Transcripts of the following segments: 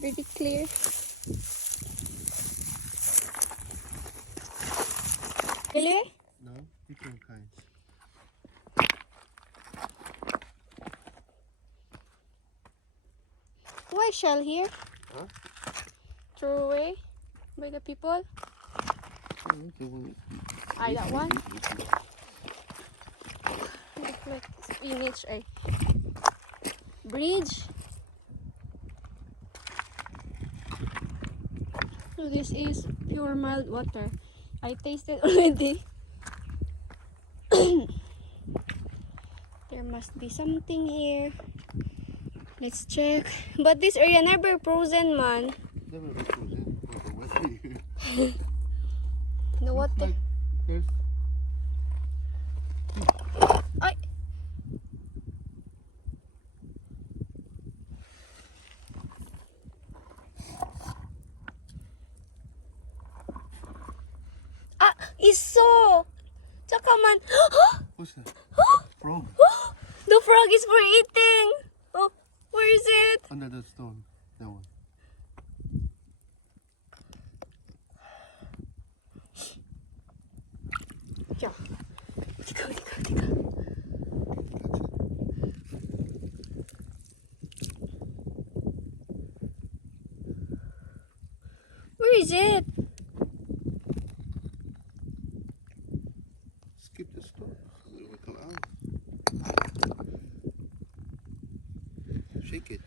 Pretty clear. Really? No, different kinds. Why shell here? Huh? Throw away by the people? I that one? Look like spinach. Ay. Bridge. So this is pure mild water. I tasted already. There must be something here. Let's check. But this area never frozen, man. Never been frozen. The water. Like there's Ay. Ah, iso. Tsaka man. what's that? Frog The frog is for eating. Oh, where is it? under the stone. That one. Yeah. Tiga. Catch it. Where is it? Skip the stone. It will come out. Shake it.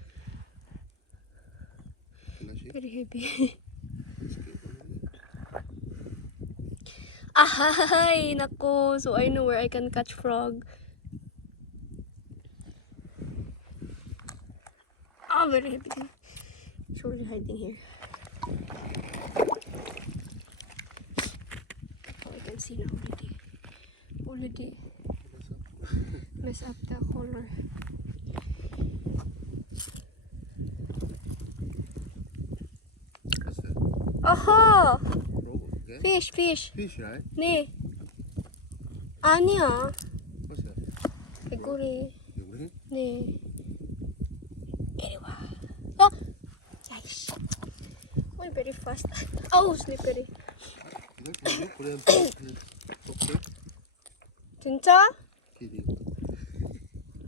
Can I shake? Very heavy. Skip it. Ahay, nako. So I know where I can catch frog. Ah, very heavy. It's really hiding here. Oh, I can see now already. Already mess up the color. What's that? Aha! Frog. Okay. Fish, fish. Fish, right? 네. 아니야. What's that? 개구리. Really? 네. 이리 와. 어? 아이씨. Why very fast? Oh, slippery. Okay. 진짜? Kidding.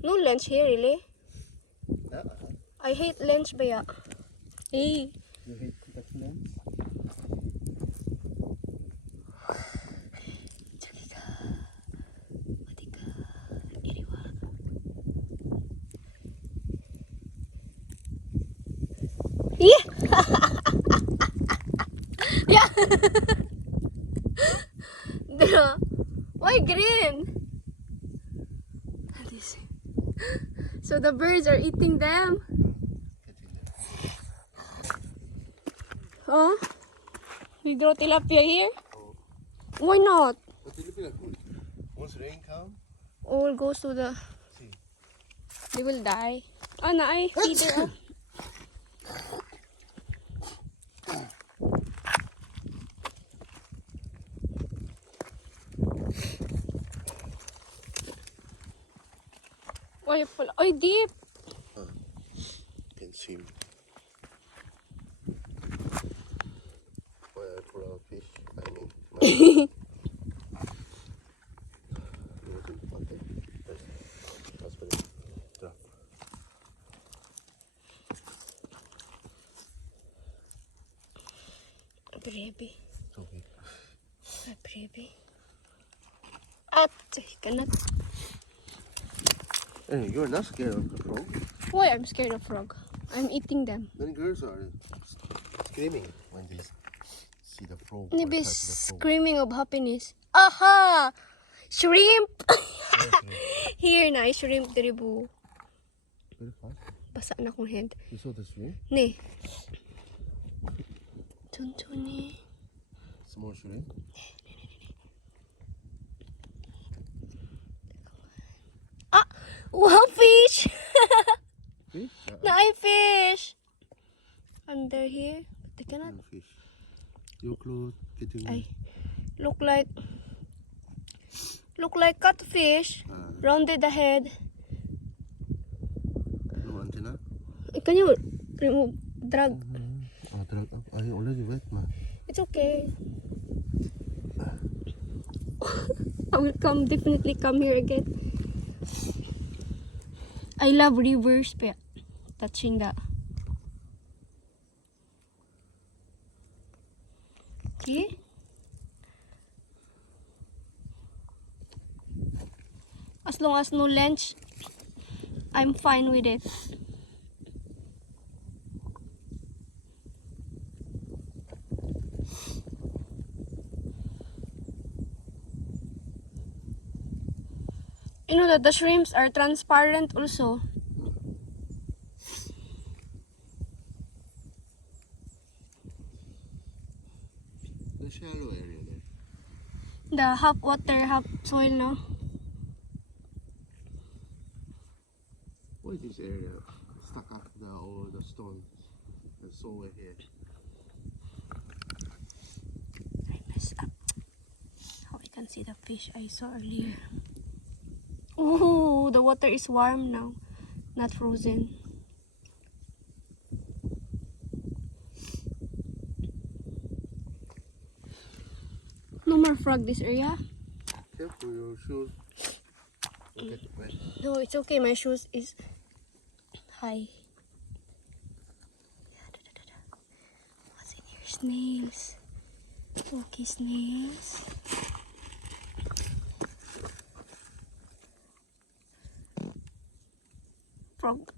No lunch here, really? Yeah. I hate lunch, baya. Eh. You hate to touch lens? 저기 가. 어디 가. 이리 와. 예! 야! Dra. Why green? This. So the birds are eating them? Huh? We grow tilapia here? Oh. Why not? But Philippines are good. Once rain comes, All goes to the... see. They will die. Ah, naay. Feeder. Ay, pala. Ay, deep. Can swim. Well, for our fish, I mean. That's what it drop. Baby. Okay. Baby. At, kanat. Hey, you're not scared of the frog. Why I'm scared of frog? I'm eating them. Many girls are screaming when they see the frog. or Maybe touch the frog. screaming of happiness. Aha! Shrimp! Here na, shrimp diribu. Very fast. Basa na akong head. You saw the shrimp? Ne. Chunchuni. Small shrimp? Ah! Wow, fish! Fish? Naay fish! Under here. But they cannot. Fish. Your clothes getting Ay. Look like catfish. Rounded the head. no antenna? Can you remove? drag. Drag up. I already wet, ma. It's okay. I will definitely come here again. I love rivers, but touching that. Okay. As long as no lunch, I'm fine with it. You know that the shrimps are transparent also. The shallow area there. The half water, half soil, no? What is this area? Stuck up all the stones. And so we're here. I messed up. How I can see the fish I saw earlier. Oh, the water is warm now, not frozen. No more frog this area. Careful your shoes. Don't get wet. No, it's okay. My shoes is high. What's in here? Snails. Okay, snails. Frog.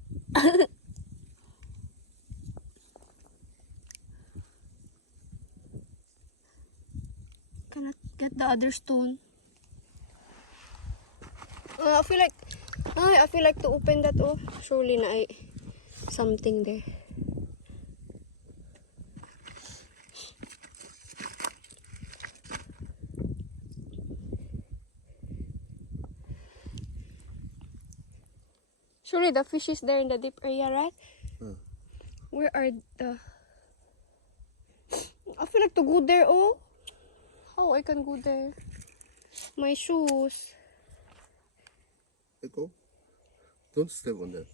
Cannot get the other stone. I feel like to open that. Oh, surely na ay something there. Surely the fish is there in the deep area, right? Where are the... I feel like to go there, oh. How I can go there? My shoes. Let go. Don't step on that.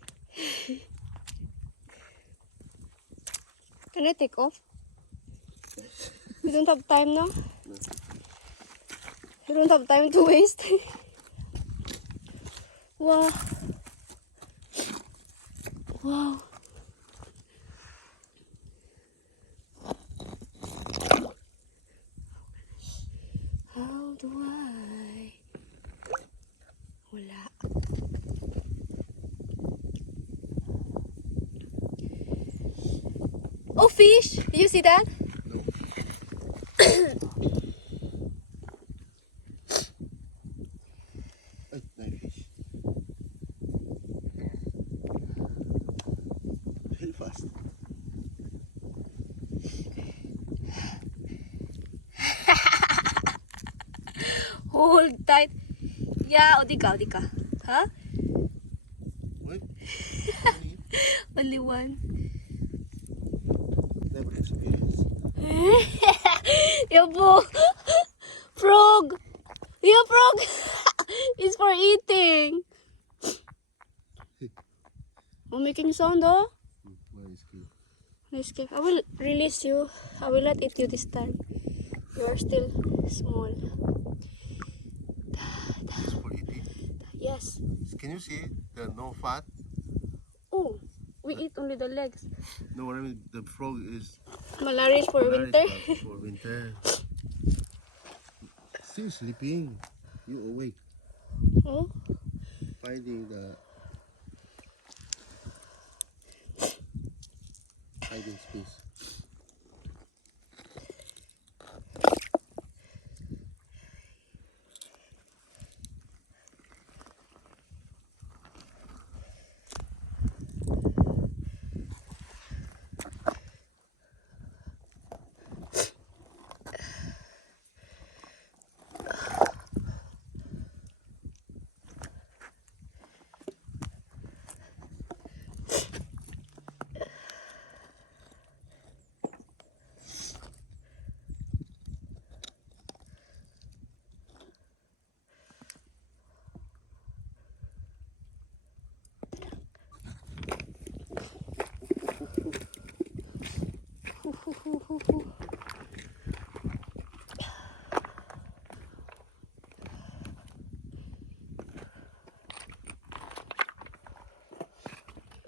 Can I take off? We don't have time now. No. We don't have time to waste. Wow. Wow. How do I? Wala. Oh, fish! Did you see that? No. Ay, nice fish. Very fast. Hold tight. Yeah, odika. Huh? What? Only one. Never experience. Yabo! Frog! Yeah, frog! It's for eating. Oh, making sound, oh? Where is he? Nice cake. I will release you. I will not eat you this time. You are still small. It's for eating. Yes. Can you see the no fat? Oh, we eat only the legs. No, what I mean, the frog is Malaria is for winter. for winter. Still sleeping. You awake. Oh, Finding the hiding space.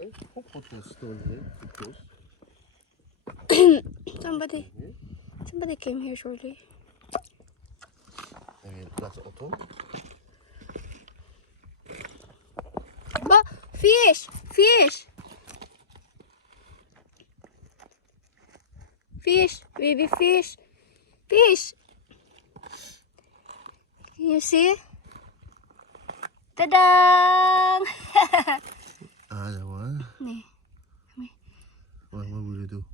Who put the stone here to close? Somebody, Here? somebody came here surely. I mean, that's auto. But fish, fish, fish, baby fish, fish. Can you see? Ta-da! That one. Nee, What will you do?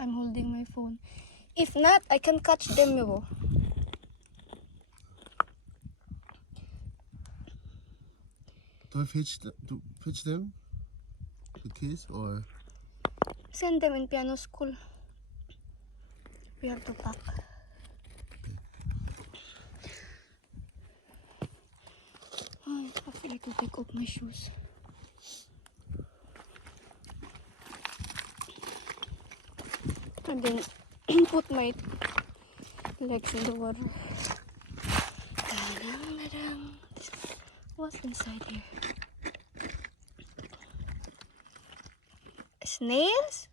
I'm holding my phone. If not, I can catch them, yo. Do I fetch them? The kids or? Send them in piano school. We have to pack. I feel like to take off my shoes. And then put my legs in the water. Ta-dang-da-dang. What's inside here? Snails?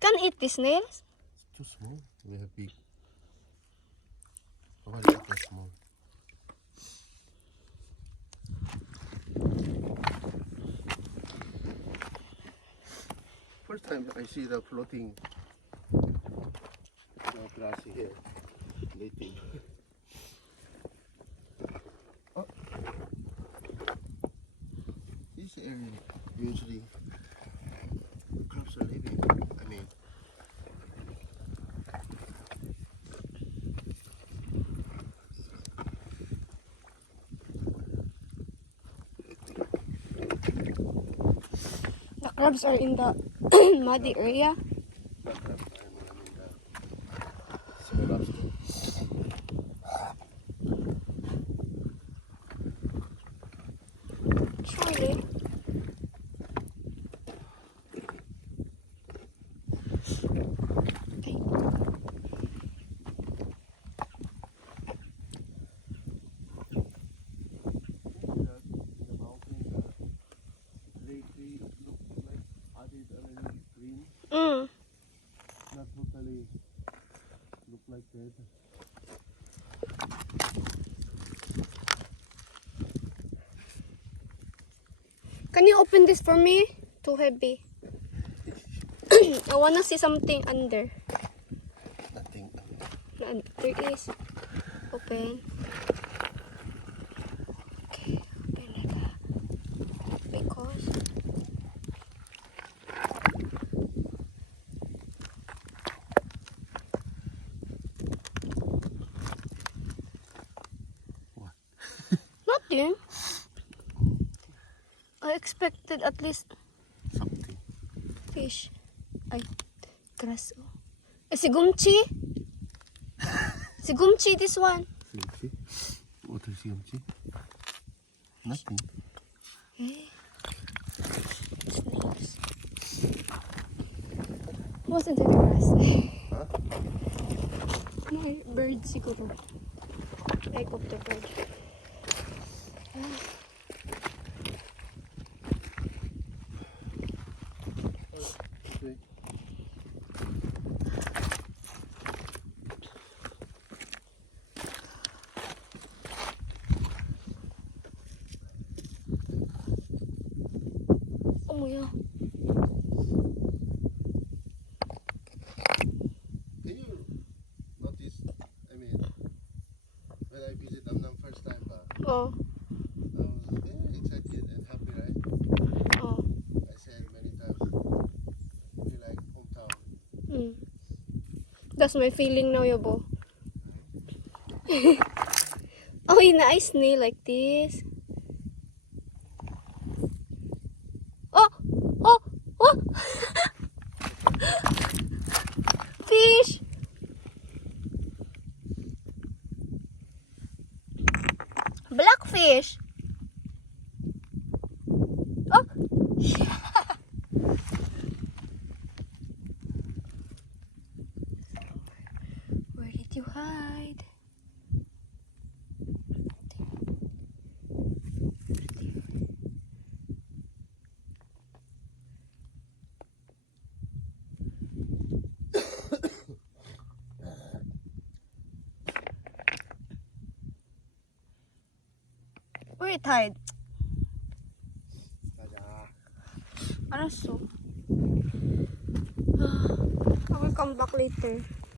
Can eat the snails? It's too small. We have big. Why is that small? First time I see the floating grass here. Lately. Oh. This area usually crabs are living. I mean, The crabs are in the muddy area. not crabs. I mean the small lobster. Surely. Mm. Not totally look like that. Can you open this for me? Too heavy. I wanna see something under. Nothing. There is. Open. Okay, open like that. Because What? nothing. I expected at least Something. fish. Ay, grass. Oh. Si Gumchi. Si Gumchi, this one. Simchi. What is simchi? Nothing. Eh? Snails. What's inside the grass? Huh? May bird siguro. Like of the bird. Wait. Oh yeah. Can you notice? I mean, when I visit Amnam first time, Oh. I was very excited and happy, right? Oh. I said many times, feel like hometown. Mm. That's my feeling now, Yobo. Oh, nice snail like this. Oh, oh, oh! Fish! Blackfish! Oh! Where did you hide? it hide? Tada. Ano so? I will come back later.